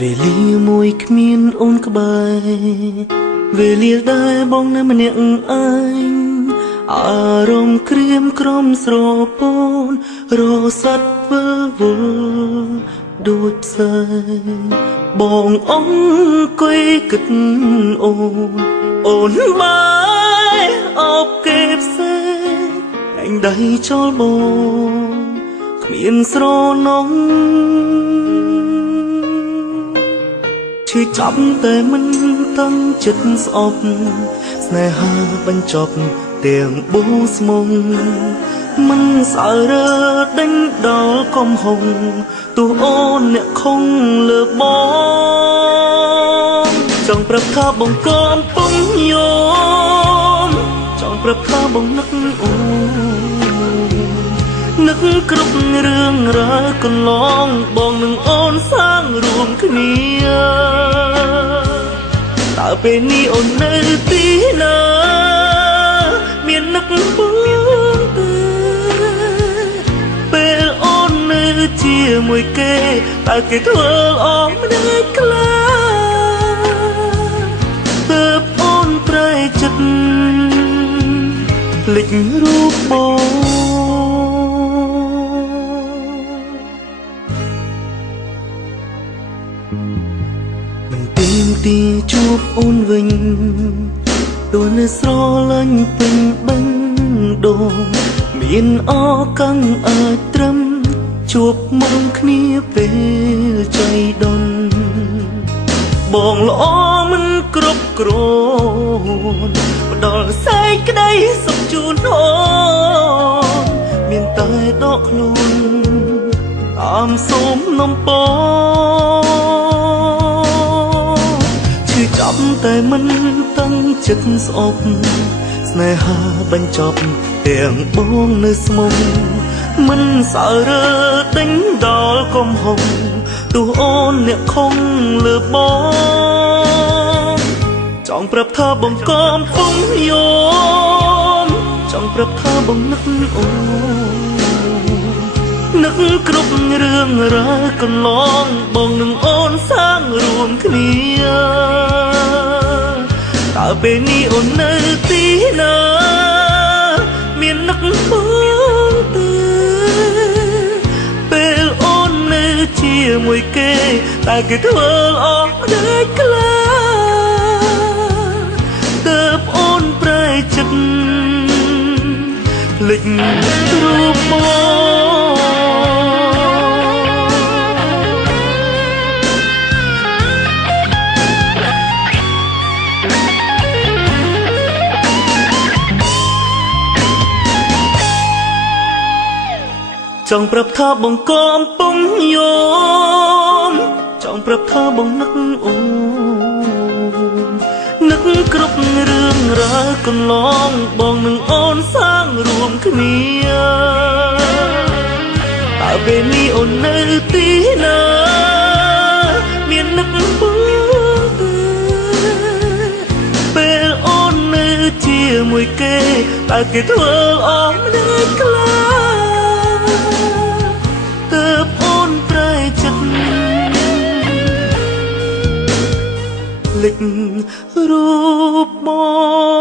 វេលាមួយគ្មានអូនក្បែរវេលាដែលបងនៅម្នាក់ឯងអារម្មណ៍ក្រៀមក្រំស្រពោនរស័តវិលវល់ដូចផ្សែងបងអង្គុយគិតអូនបាយអបគេផ្សេងឯងដៃចោលបងគ្មានស្រណងឈឺចាប់តែមិនតាំងចិត្តស្អប់ស្នេហាបញ្ចប់ទាំងបួងស្មុងមិនសើរើដេញដល់កំហុងទោះអូនអ្នកខំលើបងចង់ប្រាប់ថាបងកំពុងយំចង់ប្រាប់ថាបងនឹកអូននឹកគ្រប់រឿងរ៉ាវកន្លងបងនឹងអូនសាងរួមគ្នាតើពេលនេះអូននៅទីណាមាននឹកបងទេពេលអូននៅជាមួយគេតើគេធ្វើអមម្នាក់ខ្លះទើបអូនប្រែចិត្តភ្លេចរូបបងមិនទៀមទាជួបអូនវិញទោះនៅស្រលាញ់ពេញបឹងដងមានអកាំងអាចត្រឹមជួបមុខគ្នាពេលใจដុនបងល្អមិនគ្រប់គ្រាន់ផ្ដល់សេចក្តីសុខជូនអូនមានតែដកខ្លួនតាមសូមនំពឈឺចាប់តែមិនតាំងចិត្តស្អប់ស្នេហាបញ្ចប់ទាំងបងនៅស្មុំមិនសើរើដេញដល់កំហុងទោះអូនអ្នកខំលើបងចង់ប្រាប់ថាបងកំពុងយំចង់ប្រាប់ថាបងនឹកអូននឹកគ្រប់រឿងរ៉ាវកន្លងបងនឹងអូនសាងរួមគ្នាតើពេលនេះអូននៅទីណាមាននឹកបងទេពេលអូននៅជាមួយគេតើគេធ្វើអស់ដែរខ្លះទើបអូនប្រែចិត្តភ្លេចរូបបងចង់ប្រាប់ថាបងកំពុងយំចង់ប្រាប់ថាបងនឹកអូននឹកគ្រប់រឿងរ៉ាវកន្លងបងនឹងអូនសាងរួមគ្នាតើពេលនេះអូននៅទីណាមាននឹកបងទេពេលអូននៅជាមួយគេតើគេធ្វើអស់ម្នាក់ខ្លះទើបអូនប្រែចិត្តភ្លេចរូបបង